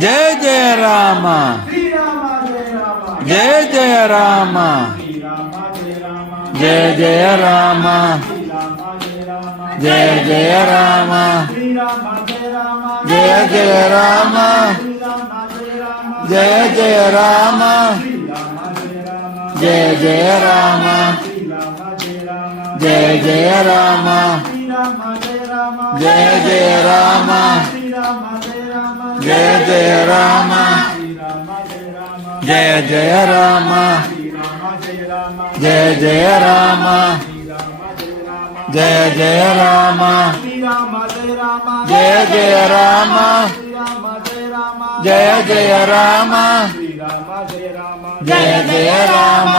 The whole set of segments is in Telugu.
జయ జయ రామ జయ జయ రామ జయ జయ రామ జయ జయ రామ జయ జయ రామ జయ జయ రామ జయ జయ రామ జయ జయ రామ జయ జయ రామ జయ జయ రామ. జయ జయ రామ. జయ జయ రామ. జయ జయ రామ. జయ జయ రామ. జయ జయ రామ. జయ జయ రామ.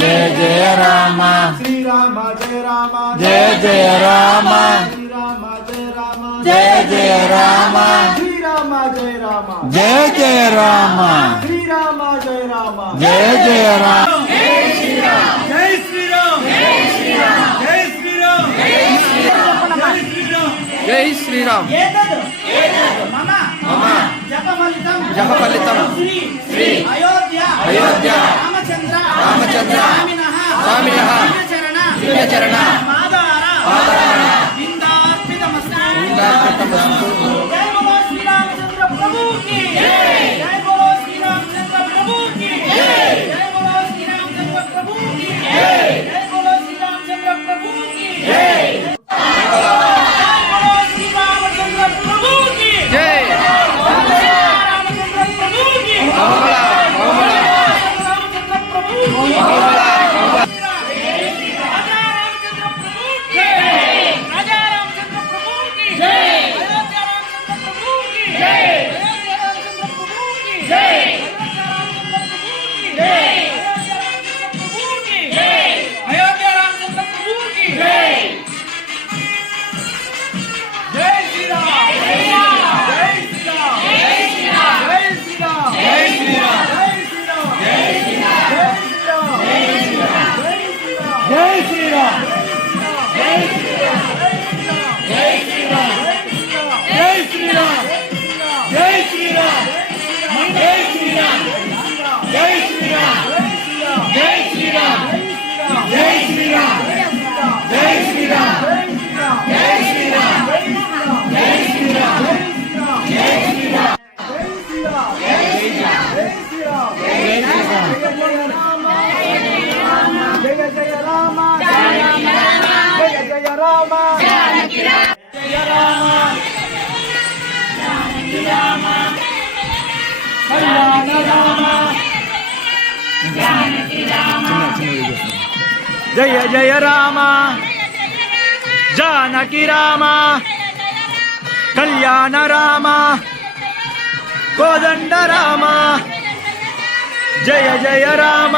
జయ జయ రామ. శ్రీరామ జయ రామ జయ జయ రామ. జయ జయ రామ శ్రీరామ జయ రామ జయ జయ రామ జయ శ్రీరామ్ జయ శ్రీరామ్ జయ శ్రీరామ్ జప ఫలితం అయోధ్య. రామచంద్ర. రామచంద్ర. స్వామిన స్వామిన చరణ జై జై జై శ్రీరామ్ జై శ్రీరామ్ జై శ్రీరామ్ జై శ్రీరామ్ జై శ్రీరామ్ జై శ్రీరామ్ జై శ్రీరామ్ జై శ్రీరామ్ జై శ్రీరామ్ జై శ్రీరామ్ జయ జయ రామ జయ జయ రామ జయ రామ కళ్యాణ రామ జయ జయ రామ. జానకి రామ. కళ్యాణ రామ. కోదండ రామ. జయ జయ రామ.